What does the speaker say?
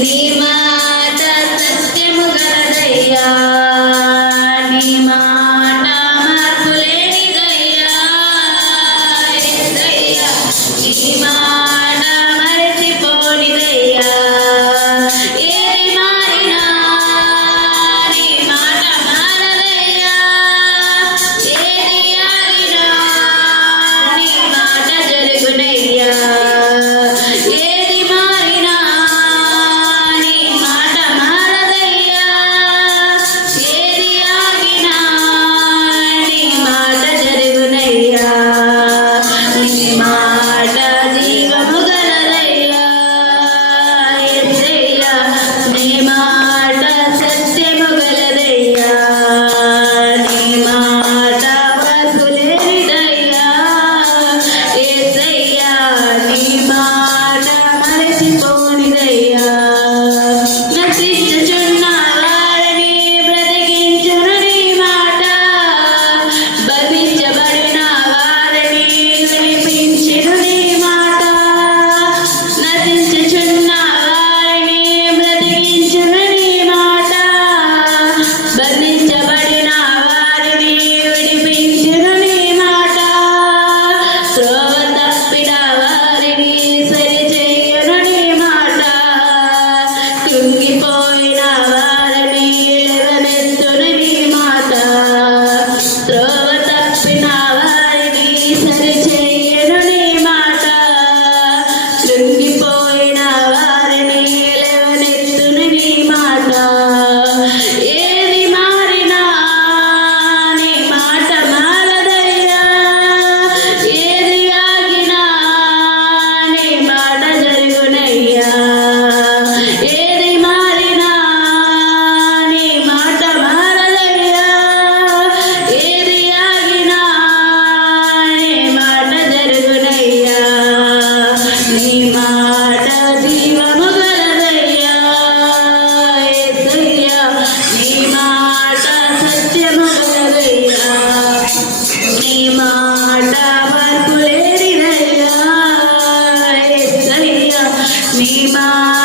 నీ మాట సత్యము గలదయ్యా, నీ మాట మార్పు లేనిదయ్యా, యేసయ్యా నీ మాట మరచిపోనిదయ్యా. ఏది మారినా నీ మాట మారదయ్యా, ఏది ఆగినా నీ మాట జరుగునయ్యా. ఏది మారినా నీ మాట మారదయ్యా, ఏది ఆగినా నీ మాట జరుగునయ్యా. నీ మాట జీవము గలదయ్యా, యేసయ్యా నీ మాట సత్యము గలదయ్యా, నీ మాట మార్పులేనిదయ్యా, యేసయ్యా నీ మాట మరచిపోనిదయ్యా. నశించుచున్న వారిని బ్రతికించును నీ మాట, బంధించబడిన వారిని విడిపించును నీ మాట. నశించుచున్న వారిని బ్రతికించును నీ మాట, బంధించబడిన వారిని విడిపించును నీ మాట. త్రోవ తప్పిన వారిని సరిచేయును నీ మాట, కృంగిపోయిన వారిని లేవనెత్తును నీ మాట. త్రోవ తప్పిన వారిని సరిచేయును నీ మాట, కృంగిపోయిన వారిని లేవనెత్తును నీ మాట. ఏది మారినా నీ మాట మారదయ్యా, ఏది ఆగినా నీ మాట జరుగునయ్యా. ఏది మారినా నీ మాట మారదయ్యా, ఏది ఆగినా నీ మాట జరుగునయ్యా. నీ మాట జీవము గలదయ్యా, యేసయ్యా నీ మాట సత్యము గలదయ్యా, నీ మాట మార్పు లేనిదయ్యా, యేసయ్యా నీ మాట